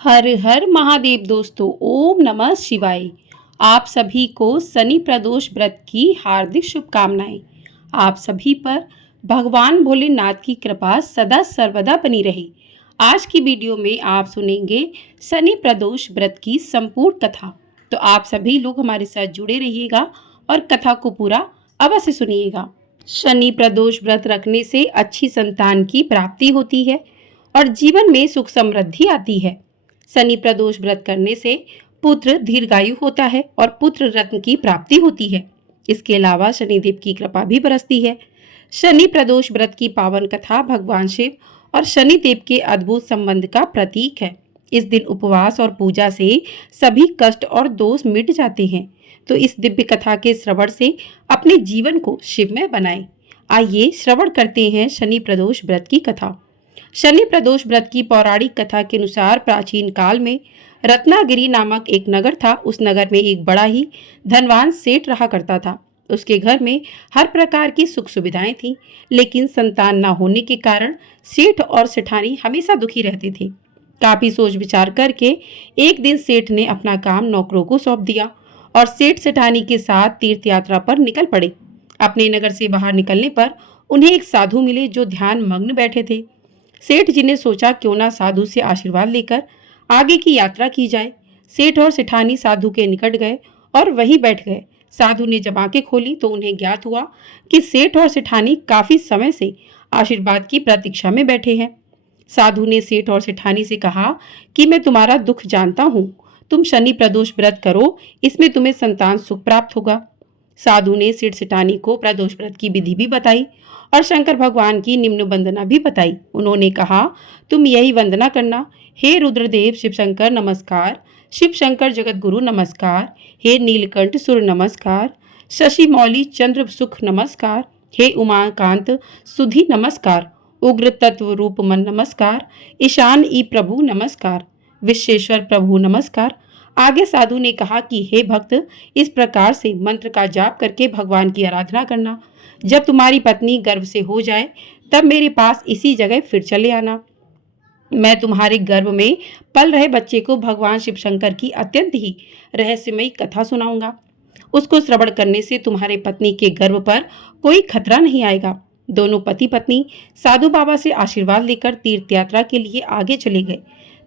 हर हर महादेव दोस्तों, ओम नमः शिवाय। आप सभी को शनि प्रदोष व्रत की हार्दिक शुभकामनाएं। आप सभी पर भगवान भोलेनाथ की कृपा सदा सर्वदा बनी रहे। आज की वीडियो में आप सुनेंगे शनि प्रदोष व्रत की संपूर्ण कथा। तो आप सभी लोग हमारे साथ जुड़े रहिएगा और कथा को पूरा अवश्य सुनिएगा। शनि प्रदोष व्रत रखने से अच्छी संतान की प्राप्ति होती है और जीवन में सुख समृद्धि आती है। शनि प्रदोष व्रत करने से पुत्र दीर्घायु होता है और पुत्र रत्न की प्राप्ति होती है। इसके अलावा शनिदेव की कृपा भी बरसती है। शनि प्रदोष व्रत की पावन कथा भगवान शिव और शनिदेव के अद्भुत संबंध का प्रतीक है। इस दिन उपवास और पूजा से सभी कष्ट और दोष मिट जाते हैं। तो इस दिव्य कथा के श्रवण से अपने जीवन को शिवमय बनाएं। आइए श्रवण करते हैं शनि प्रदोष व्रत की कथा। शनि प्रदोष व्रत की पौराणिक कथा के अनुसार प्राचीन काल में रत्नागिरी नामक एक नगर था। उस नगर में एक बड़ा ही धनवान सेठ रहा करता था। उसके घर में हर प्रकार की सुख सुविधाएं थीं, लेकिन संतान न होने के कारण सेठ और सेठानी हमेशा दुखी रहते थे। काफी सोच विचार करके एक दिन सेठ ने अपना काम नौकरों को सौंप दिया और सेठ सेठानी के साथ तीर्थ यात्रा पर निकल पड़े। अपने नगर से बाहर निकलने पर उन्हें एक साधु मिले जो ध्यान मग्न बैठे थे। सेठ जी ने सोचा क्यों ना साधु से आशीर्वाद लेकर आगे की यात्रा की जाए। सेठ और सेठानी साधु के निकट गए और वहीं बैठ गए। साधु ने जब आंखें खोली तो उन्हें ज्ञात हुआ कि सेठ और सेठानी काफी समय से आशीर्वाद की प्रतीक्षा में बैठे हैं। साधु ने सेठ और सेठानी से कहा कि मैं तुम्हारा दुख जानता हूँ, तुम शनि प्रदोष व्रत करो, इसमें तुम्हें संतान सुख प्राप्त होगा। साधु ने सेठ सेठानी को प्रदोष व्रत की विधि भी बताई और शंकर भगवान की निम्न वंदना भी बताई। उन्होंने कहा, तुम यही वंदना करना, हे रुद्रदेव शिव शंकर नमस्कार, शिव शंकर जगत गुरु नमस्कार, हे नीलकंठ सुर नमस्कार, शशि मौली चंद्र सुख नमस्कार, हे उमाकांत सुधि नमस्कार, उग्र तत्व रूप मन नमस्कार, ईशान ई प्रभु नमस्कार, विश्वेश्वर प्रभु नमस्कार। आगे साधु ने कहा कि हे भक्त, इस प्रकार से मंत्र का जाप करके भगवान की आराधना करना। जब तुम्हारी पत्नी गर्भ से हो जाए तब मेरे पास इसी जगह फिर चले आना। मैं तुम्हारे गर्भ में पल रहे बच्चे को भगवान शिव शंकर की अत्यंत ही रहस्यमयी कथा सुनाऊंगा। उसको श्रवण करने से तुम्हारे पत्नी के गर्भ पर कोई खतरा नहीं आएगा। दोनों पति पत्नी साधु बाबा से आशीर्वाद लेकर तीर्थ यात्रा के लिए आगे चले गए।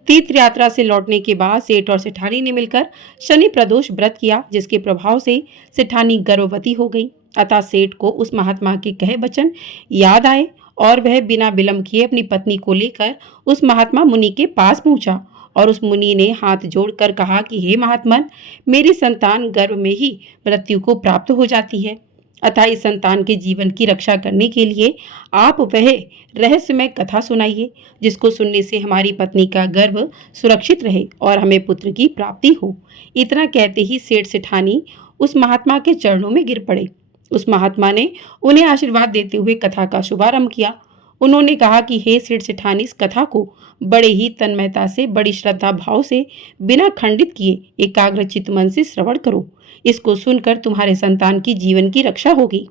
तीर्थ यात्रा से लौटने के बाद सेठ और सेठानी ने मिलकर शनि प्रदोष व्रत किया, जिसके प्रभाव से सेठानी गर्भवती हो गई। अतः सेठ को उस महात्मा के कहे वचन याद आए और वह बिना विलंब किए अपनी पत्नी को लेकर उस महात्मा मुनि के पास पहुंचा और उस मुनि ने हाथ जोड़कर कहा कि हे महात्मन, मेरी संतान गर्भ में ही मृत्यु को प्राप्त हो जाती है। अतः इस संतान के जीवन की रक्षा करने के लिए आप वह रहस्यमय कथा सुनाइए, जिसको सुनने से हमारी पत्नी का गर्भ सुरक्षित रहे और हमें पुत्र की प्राप्ति हो। इतना कहते ही सेठ सेठानी उस महात्मा के चरणों में गिर पड़े। उस महात्मा ने उन्हें आशीर्वाद देते हुए कथा का शुभारंभ किया। उन्होंने कहा कि हे सेठ सेठानी, इस कथा को बड़े ही तन्मयता से, बड़ी श्रद्धा भाव से, बिना खंडित किए एकाग्रचित्त मन से श्रवण करो। इसको सुनकर तुम्हारे संतान की जीवन की रक्षा होगी।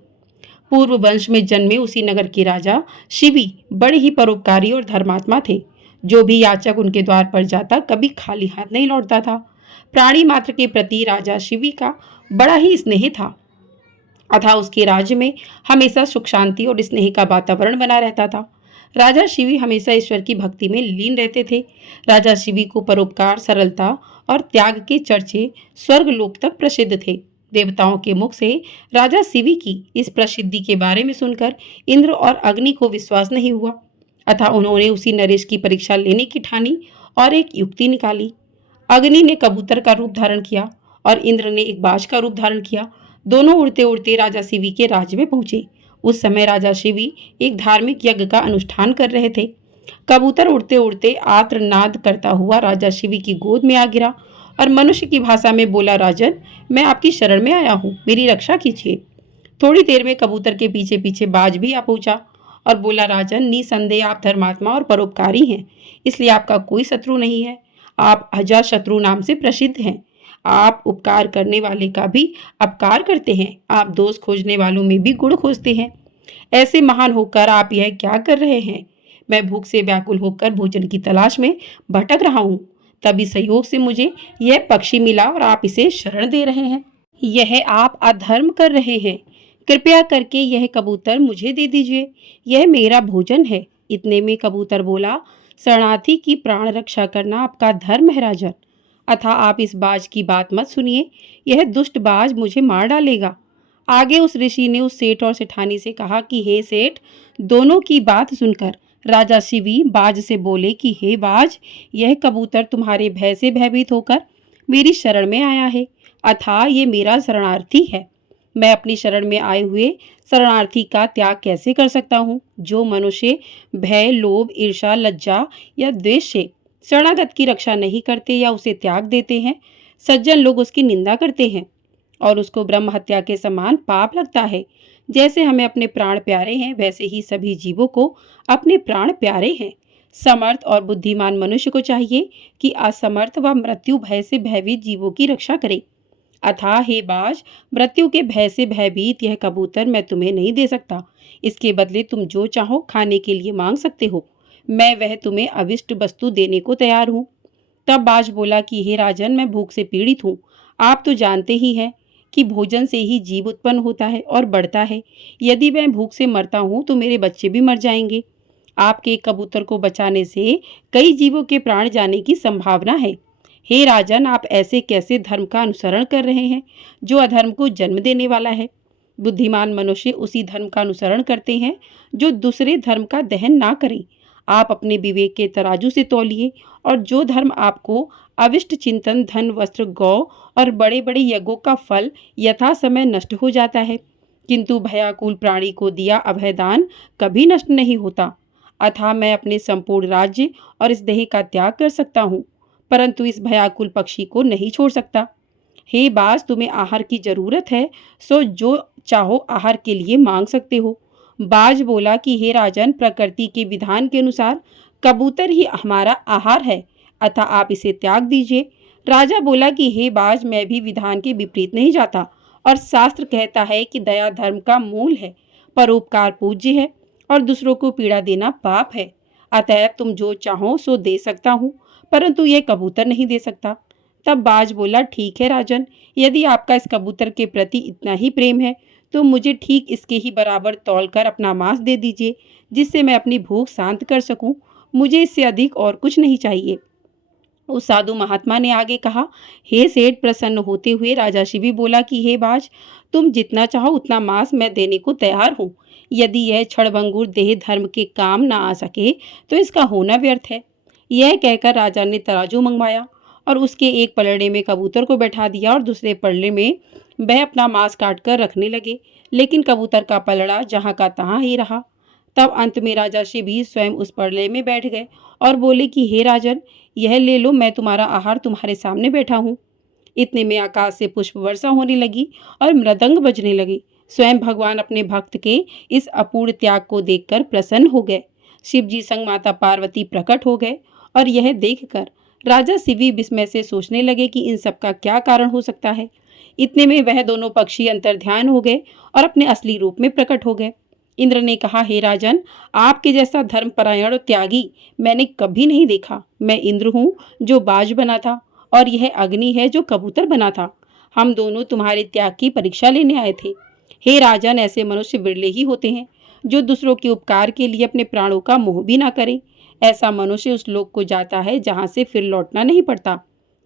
पूर्व वंश में जन्मे उसी नगर के राजा शिवी बड़े ही परोपकारी और धर्मात्मा थे। जो भी याचक उनके द्वार पर जाता कभी खाली हाथ नहीं लौटता था। प्राणी मात्र के प्रति राजा शिवी का बड़ा ही स्नेह था। अतः उसके राज्य में हमेशा सुख शांति और स्नेह का वातावरण बना रहता था। राजा शिवी हमेशा ईश्वर की भक्ति में लीन रहते थे। राजा शिवी को परोपकार, सरलता और त्याग के चर्चे स्वर्ग लोक तक प्रसिद्ध थे। देवताओं के मुख से राजा शिवी की इस प्रसिद्धि के बारे में सुनकर इंद्र और अग्नि को विश्वास नहीं हुआ। अतः उन्होंने उसी नरेश की परीक्षा लेने की ठानी और एक युक्ति निकाली। अग्नि ने कबूतर का रूप धारण किया और इंद्र ने एक बाज का रूप धारण किया। दोनों उड़ते उड़ते राजा शिवी के राज्य में पहुंचे। उस समय राजा शिवी एक धार्मिक यज्ञ का अनुष्ठान कर रहे थे। कबूतर उड़ते उड़ते आर्तनाद करता हुआ राजा शिवी की गोद में आ गिरा और मनुष्य की भाषा में बोला, राजन, मैं आपकी शरण में आया हूँ, मेरी रक्षा कीजिए। थोड़ी देर में कबूतर के पीछे पीछे बाज भी आ पहुंचा और बोला, राजन, निसंदेह आप धर्मात्मा और परोपकारी हैं, इसलिए आपका कोई शत्रु नहीं है। आप अजात शत्रु नाम से प्रसिद्ध हैं। आप उपकार करने वाले का भी अपकार करते हैं। आप दोष खोजने वालों में भी गुण खोजते हैं। ऐसे महान होकर आप यह क्या कर रहे हैं? मैं भूख से व्याकुल होकर भोजन की तलाश में भटक रहा हूँ। तभी सहयोग से मुझे यह पक्षी मिला और आप इसे शरण दे रहे हैं। यह आप अधर्म कर रहे हैं। कृपया करके यह कबूतर मुझे दे दीजिए, यह मेरा भोजन है। इतने में कबूतर बोला, शरणार्थी की प्राण रक्षा करना आपका धर्म है राजन, अतः आप इस बाज की बात मत सुनिए, यह दुष्ट बाज मुझे मार डालेगा। आगे उस ऋषि ने उस सेठ और सेठानी से कहा कि हे सेठ, दोनों की बात सुनकर राजा शिवी बाज से बोले कि हे बाज, यह कबूतर तुम्हारे भय से भयभीत होकर मेरी शरण में आया है, अतः ये मेरा शरणार्थी है। मैं अपनी शरण में आए हुए शरणार्थी का त्याग कैसे कर सकता हूँ? जो मनुष्य भय, लोभ, ईर्ष्या, लज्जा या द्वेष से शरणागत की रक्षा नहीं करते या उसे त्याग देते हैं, सज्जन लोग उसकी निंदा करते हैं और उसको ब्रह्म हत्या के समान पाप लगता है। जैसे हमें अपने प्राण प्यारे हैं, वैसे ही सभी जीवों को अपने प्राण प्यारे हैं। समर्थ और बुद्धिमान मनुष्य को चाहिए कि असमर्थ व मृत्यु भय से भयभीत जीवों की रक्षा करे। अथाह हे बाज, मृत्यु के भय से भयभीत यह कबूतर मैं तुम्हें नहीं दे सकता। इसके बदले तुम जो चाहो खाने के लिए मांग सकते हो, मैं वह तुम्हें अविष्ट वस्तु देने को तैयार हूँ। तब बाज बोला कि हे राजन, मैं भूख से पीड़ित हूँ। आप तो जानते ही हैं कि भोजन से ही जीव उत्पन्न होता है और बढ़ता है। यदि मैं भूख से मरता हूँ तो मेरे बच्चे भी मर जाएंगे। आपके कबूतर को बचाने से कई जीवों के प्राण जाने की संभावना है। हे राजन, आप ऐसे कैसे धर्म का अनुसरण कर रहे हैं जो अधर्म को जन्म देने वाला है? बुद्धिमान मनुष्य उसी धर्म का अनुसरण करते हैं जो दूसरे धर्म का दहन ना करे। आप अपने विवेक के तराजू से तौलिए और जो धर्म आपको अविष्ट चिंतन, धन, वस्त्र, गौ और बड़े बड़े यज्ञों का फल यथा समय नष्ट हो जाता है, किंतु भयाकुल प्राणी को दिया अभयदान कभी नष्ट नहीं होता। अतः मैं अपने संपूर्ण राज्य और इस देह का त्याग कर सकता हूँ, परंतु इस भयाकुल पक्षी को नहीं छोड़ सकता। हे बाज, तुम्हें आहार की जरूरत है, सो जो चाहो आहार के लिए मांग सकते हो। बाज बोला कि हे राजन, प्रकृति के विधान के अनुसार कबूतर ही हमारा आहार है, अतः आप इसे त्याग दीजिए। राजा बोला कि हे बाज, मैं भी विधान के विपरीत नहीं जाता और शास्त्र कहता है कि दया धर्म का मूल है, परोपकार पूज्य है और दूसरों को पीड़ा देना पाप है। अतएव तुम जो चाहो सो दे सकता हूँ, परंतु यह कबूतर नहीं दे सकता। तब बाज बोला, ठीक है राजन, यदि आपका इस कबूतर के प्रति इतना ही प्रेम है तो मुझे ठीक इसके ही बराबर तौलकर अपना मांस दे दीजिए, जिससे मैं अपनी भूख शांत कर सकूं। मुझे इससे अधिक और कुछ नहीं चाहिए। उस साधु महात्मा ने आगे कहा, हे सेठ, प्रसन्न होते हुए राजा शिवी बोला कि हे बाज, तुम जितना चाहो उतना मांस मैं देने को तैयार हूँ। यदि यह क्षणभंगुर देह धर्म के काम ना आ सके तो इसका होना व्यर्थ है। यह कहकर राजा ने तराजू मंगवाया और उसके एक पलड़े में कबूतर को बैठा दिया और दूसरे पलड़े में वह अपना मांस काट कर रखने लगे, लेकिन कबूतर का पलड़ा जहाँ का तहाँ ही रहा। तब अंत में राजा शिवी स्वयं उस पलड़े में बैठ गए और बोले कि हे राजन, यह ले लो, मैं तुम्हारा आहार तुम्हारे सामने बैठा हूँ। इतने में आकाश से पुष्प वर्षा होने लगी और मृदंग बजने लगी। स्वयं भगवान अपने भक्त के इस अपूर्ण त्याग को देखकर प्रसन्न हो गए। शिव जी संग माता पार्वती प्रकट हो गए और यह देखकर राजा शिवी विस्मय से सोचने लगे कि इन सब का क्या कारण हो सकता है। इतने में वह दोनों पक्षी अंतर्ध्यान हो गए और अपने असली रूप में प्रकट हो गए। इंद्र ने कहा, हे राजन, आपके जैसा धर्मपरायण और त्यागी मैंने कभी नहीं देखा। मैं इंद्र हूँ जो बाज बना था और यह अग्नि है जो कबूतर बना था। हम दोनों तुम्हारे त्याग की परीक्षा लेने आए थे। हे राजन, ऐसे मनुष्य बिरले ही होते हैं जो दूसरों के उपकार के लिए अपने प्राणों का मोह भी ना करें। ऐसा मनुष्य उस लोक को जाता है जहाँ से फिर लौटना नहीं पड़ता।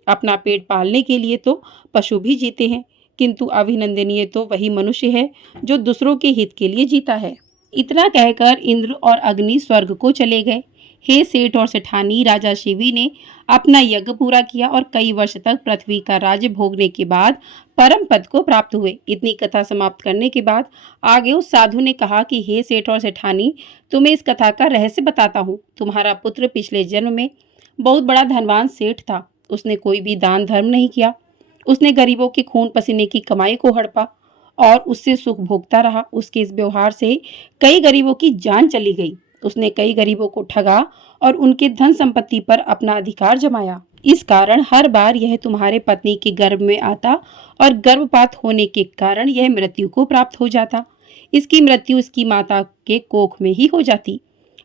अपना पेट पालने के लिए तो पशु भी जीते हैं, किंतु अभिनंदनीय तो वही मनुष्य है जो दूसरों के हित के लिए जीता है। इतना कहकर इंद्र और अग्नि स्वर्ग को चले गए। हे सेठ और सेठानी, राजा शिवी ने अपना यज्ञ पूरा किया और कई वर्ष तक पृथ्वी का राज्य भोगने के बाद परम पद को प्राप्त हुए। इतनी कथा समाप्त करने के बाद आगे उस साधु ने कहा कि हे सेठ और सेठानी, तुम्हें इस कथा का रहस्य बताता हूँ। तुम्हारा पुत्र पिछले जन्म में बहुत बड़ा धनवान सेठ था। उसने कोई भी दान धर्म नहीं किया। उसने गरीबों के खून पसीने की कमाई को हड़पा और उससे सुख भोगता रहा। उसके इस व्यवहार से कई गरीबों की जान चली गई। उसने कई गरीबों को ठगा और उनके धन संपत्ति पर अपना अधिकार जमाया। इस कारण हर बार यह तुम्हारे पत्नी के गर्भ में आता और गर्भपात होने के कारण यह मृत्यु को प्राप्त हो जाता। इसकी मृत्यु इसकी माता के कोख में ही हो जाती।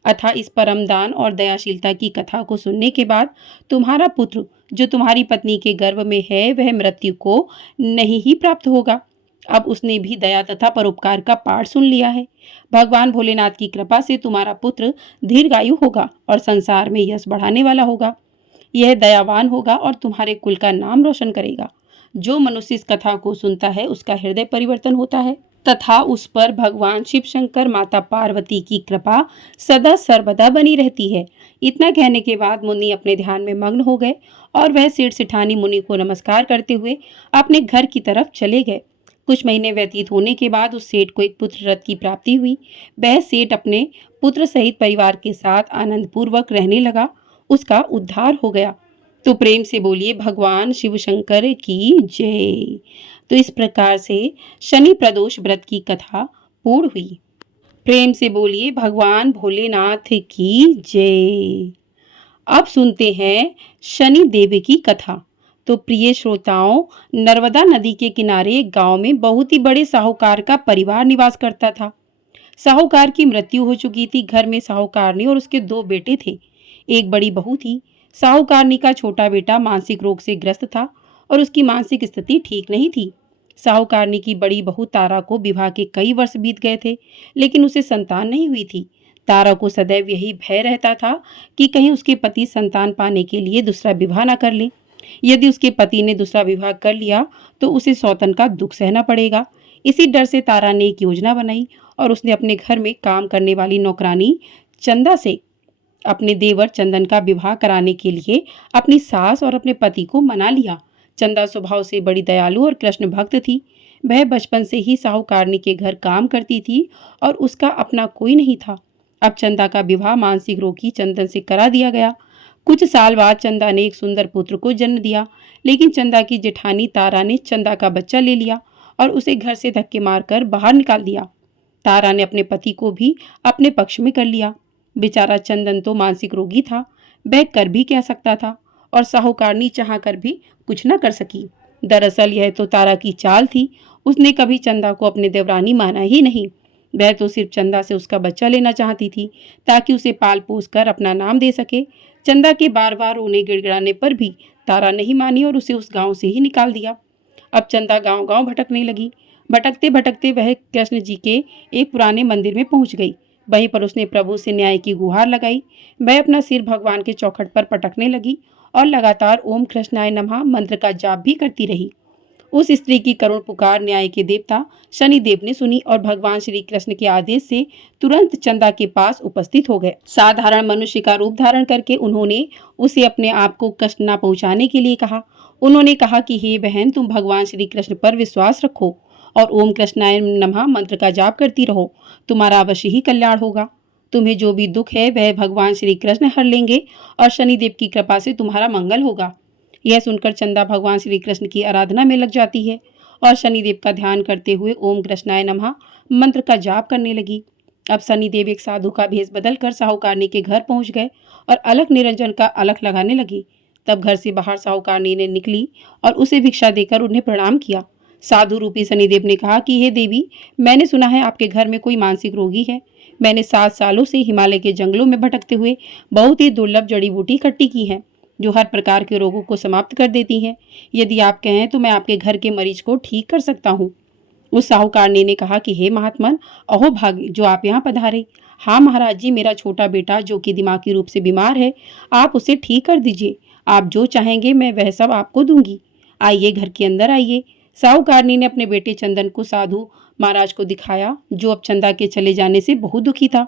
अतः इस परमदान और दयाशीलता की कथा को सुनने के बाद तुम्हारा पुत्र जो तुम्हारी पत्नी के गर्भ में है वह मृत्यु को नहीं ही प्राप्त होगा। अब उसने भी दया तथा परोपकार का पाठ सुन लिया है। भगवान भोलेनाथ की कृपा से तुम्हारा पुत्र दीर्घायु होगा और संसार में यश बढ़ाने वाला होगा। यह दयावान होगा और तुम्हारे कुल का नाम रोशन करेगा। जो मनुष्य इस कथा को सुनता है उसका हृदय परिवर्तन होता है तथा उस पर भगवान शिव शंकर माता पार्वती की कृपा सदा सर्वदा बनी रहती है। इतना कहने के बाद मुनि अपने ध्यान में मग्न हो गए और वह सेठ सेठानी मुनि को नमस्कार करते हुए अपने घर की तरफ चले गए। कुछ महीने व्यतीत होने के बाद उस सेठ को एक पुत्र रत्न की प्राप्ति हुई। वह सेठ अपने पुत्र सहित परिवार के साथ आनंद पूर्वक रहने लगा। उसका उद्धार हो गया। तो प्रेम से बोलिए भगवान शिव शंकर की जय। तो इस प्रकार से शनि प्रदोष व्रत की कथा पूर्ण हुई। प्रेम से बोलिए भगवान भोलेनाथ की जय। अब सुनते हैं शनि देव की कथा। तो प्रिय श्रोताओं, नर्मदा नदी के किनारे एक गांव में बहुत ही बड़े साहूकार का परिवार निवास करता था। साहूकार की मृत्यु हो चुकी थी। घर में साहूकारनी और उसके 2 बेटे थे। एक बड़ी बहू थी। साहूकारनी का छोटा बेटा मानसिक रोग से ग्रस्त था और उसकी मानसिक स्थिति ठीक नहीं थी। साहूकारनी की बड़ी बहू तारा को विवाह के कई वर्ष बीत गए थे, लेकिन उसे संतान नहीं हुई थी। तारा को सदैव यही भय रहता था कि कहीं उसके पति संतान पाने के लिए दूसरा विवाह न कर ले। यदि उसके पति ने दूसरा विवाह कर लिया तो उसे सौतन का दुख सहना पड़ेगा। इसी डर से तारा ने एक योजना बनाई और उसने अपने घर में काम करने वाली नौकरानी चंदा से अपने देवर चंदन का विवाह कराने के लिए अपनी सास और अपने पति को मना लिया। चंदा स्वभाव से बड़ी दयालु और कृष्ण भक्त थी। वह बचपन से ही साहूकारनी के घर काम करती थी और उसका अपना कोई नहीं था। अब चंदा का विवाह मानसिक रोगी चंदन से करा दिया गया। कुछ साल बाद चंदा ने एक सुंदर पुत्र को जन्म दिया, लेकिन चंदा की जेठानी तारा ने चंदा का बच्चा ले लिया और उसे घर से धक्के मारकर बाहर निकाल दिया। तारा ने अपने पति को भी अपने पक्ष में कर लिया। बेचारा चंदन तो मानसिक रोगी था, वह कर भी क्या सकता था और साहूकारनी चाह कर भी कुछ न कर सकी। दरअसल यह तो तारा की चाल थी। उसने कभी चंदा को अपने देवरानी माना ही नहीं। वह तो सिर्फ चंदा से उसका बच्चा लेना चाहती थी ताकि उसे पाल पोस कर अपना नाम दे सके। चंदा के बार बार रोने गिड़गिड़ाने पर भी तारा नहीं मानी और उसे उस गांव से ही निकाल दिया। अब चंदा गांव गांव भटकने लगी। भटकते भटकते वह कृष्ण जी के एक पुराने मंदिर में पहुंच गई। वहीं पर उसने प्रभु से न्याय की गुहार लगाई। वह अपना सिर भगवान के चौखट पर पटकने लगी और लगातार ओम कृष्णाय नमः मंत्र का जाप भी करती रही। उस स्त्री की करुण पुकार न्याय के देवता शनिदेव ने सुनी और भगवान श्री कृष्ण के आदेश से तुरंत चंदा के पास उपस्थित हो गए। साधारण मनुष्य का रूप धारण करके उन्होंने उसे अपने आप को कष्ट न पहुंचाने के लिए कहा। उन्होंने कहा कि हे बहन, तुम भगवान श्री कृष्ण पर विश्वास रखो और ओम कृष्णाय नमः मंत्र का जाप करती रहो। तुम्हारा अवश्य ही कल्याण होगा। तुम्हें जो भी दुख है वह भगवान श्री कृष्ण हर लेंगे और शनिदेव की कृपा से तुम्हारा मंगल होगा। यह सुनकर चंदा भगवान श्री कृष्ण की आराधना में लग जाती है और शनिदेव का ध्यान करते हुए ओम कृष्णाय नमः मंत्र का जाप करने लगी। अब शनिदेव एक साधु का भेष बदलकर साहूकारनी के घर पहुंच गए और अलख निरंजन का अलख लगाने लगे। तब घर से बाहर साहूकारनी ने निकली और उसे भिक्षा देकर उन्हें प्रणाम किया। साधु रूपी शनिदेव ने कहा कि हे देवी, मैंने सुना है आपके घर में कोई मानसिक रोगी है। मैंने 7 सालों से हिमालय के जंगलों में भटकते हुए बहुत ही दुर्लभ जड़ी बूटी इकट्ठी की है जो हर प्रकार के रोगों को समाप्त कर देती हैं। यदि आप कहें तो मैं आपके घर के मरीज को ठीक कर सकता हूँ। उस साहूकारनी ने कहा कि हे महात्मन, अहो भाग्य जो आप यहाँ पधारे। हाँ महाराज जी, मेरा छोटा बेटा जो कि दिमागी रूप से बीमार है, आप उसे ठीक कर दीजिए। आप जो चाहेंगे मैं वह सब आपको दूंगी। आइए, घर के अंदर आइए। साहूकारनी ने अपने बेटे चंदन को साधु महाराज को दिखाया जो अब चंदा के चले जाने से बहुत दुखी था।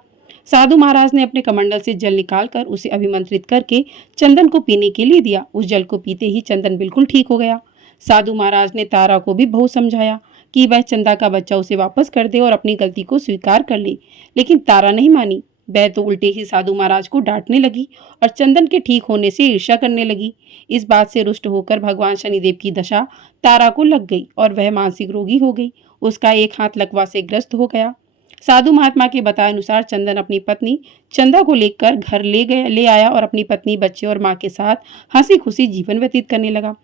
साधु महाराज ने अपने कमंडल से जल निकालकर उसे अभिमंत्रित करके चंदन को पीने के लिए दिया। उस जल को पीते ही चंदन बिल्कुल ठीक हो गया। साधु महाराज ने तारा को भी बहुत समझाया कि वह चंदा का बच्चा उसे वापस कर दे और अपनी गलती को स्वीकार कर ले, लेकिन तारा नहीं मानी। वह तो उल्टे ही साधु महाराज को डांटने लगी और चंदन के ठीक होने से ईर्ष्या करने लगी। इस बात से रुष्ट होकर भगवान शनिदेव की दशा तारा को लग गई और वह मानसिक रोगी हो गई। उसका एक हाथ लकवा से ग्रस्त हो गया। साधु महात्मा के बताए अनुसार चंदन अपनी पत्नी चंदा को लेकर घर ले आया और अपनी पत्नी, बच्चे और माँ के साथ हंसी खुशी जीवन व्यतीत करने लगा।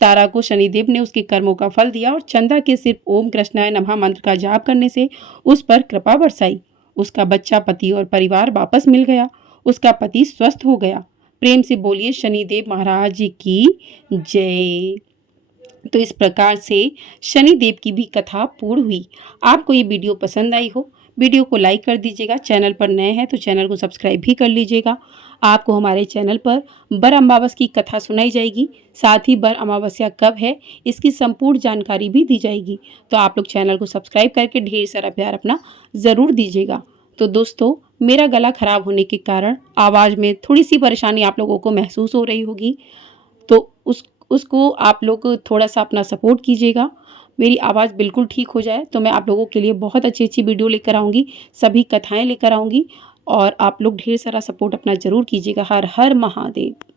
तारा को शनिदेव ने उसके कर्मों का फल दिया और चंदा के सिर्फ ओम कृष्णाय नमः मंत्र का जाप करने से उस पर कृपा बरसाई उसका बच्चा, पति और परिवार वापस मिल गया। उसका पति स्वस्थ हो गया। प्रेम से बोलिए शनिदेव महाराज जी की जय। तो इस प्रकार से शनिदेव की भी कथा पूर्ण हुई। आपको ये वीडियो पसंद आई हो, वीडियो को लाइक कर दीजिएगा। चैनल पर नए हैं तो चैनल को सब्सक्राइब भी कर लीजिएगा। आपको हमारे चैनल पर बर अमावस की कथा सुनाई जाएगी। साथ ही बर अमावस्या कब है इसकी संपूर्ण जानकारी भी दी जाएगी। तो आप लोग चैनल को सब्सक्राइब करके ढेर सारा प्यार अपना ज़रूर दीजिएगा। तो दोस्तों, मेरा गला खराब होने के कारण आवाज़ में थोड़ी सी परेशानी आप लोगों को महसूस हो रही होगी, तो उसको आप लोग थोड़ा सा अपना सपोर्ट कीजिएगा। मेरी आवाज़ बिल्कुल ठीक हो जाए तो मैं आप लोगों के लिए बहुत अच्छी वीडियो लेकर आऊँगी, सभी कथाएं लेकर आऊँगी, और आप लोग ढेर सारा सपोर्ट अपना ज़रूर कीजिएगा। हर हर महादेव।